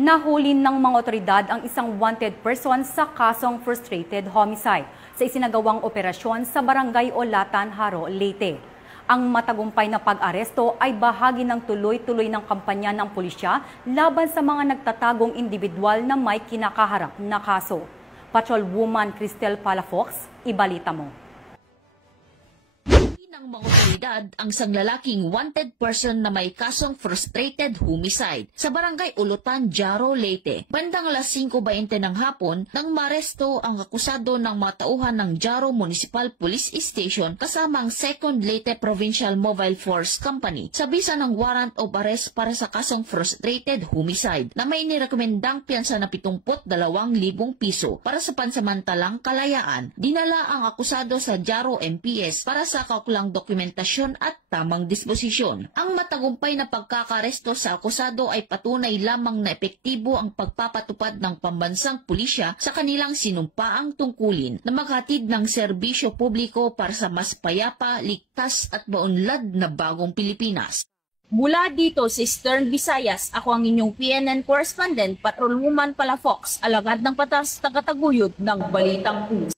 Nahuli ng mga otoridad ang isang wanted person sa kasong frustrated homicide sa isinagawang operasyon sa Barangay Olatan, Haro, Leyte. Ang matagumpay na pag-aresto ay bahagi ng tuloy-tuloy ng kampanya ng pulisya laban sa mga nagtatagong individual na may kinakaharap na kaso. Patrolwoman Cristel Palafox, ibalita mo. Ng mga otoridad ang isang lalaking wanted person na may kasong frustrated homicide sa Barangay Ulutan, Jaro, Leyte. Bandang alas 5:20 ng hapon nang maresto ang akusado ng mga tauhan ng Jaro Municipal Police Station kasama ang 2nd Leyte Provincial Mobile Force Company sa bisa ng warrant of arrest para sa kasong frustrated homicide na may nirekomendang piyansa na 72,000 piso para sa pansamantalang kalayaan. Dinala ang akusado sa Jaro MPS para sa kaukulang dokumentasyon at tamang disposisyon. Ang matagumpay na pagkakaresto sa akusado ay patunay lamang na epektibo ang pagpapatupad ng pambansang pulisya sa kanilang sinumpaang tungkulin na maghatid ng serbisyo publiko para sa mas payapa, ligtas at maunlad na bagong Pilipinas. Mula dito sa Eastern Visayas, ako ang inyong PNN correspondent, Patrolwoman Palafox, alagad ng patas, tagataguyod ng Balitang Puso.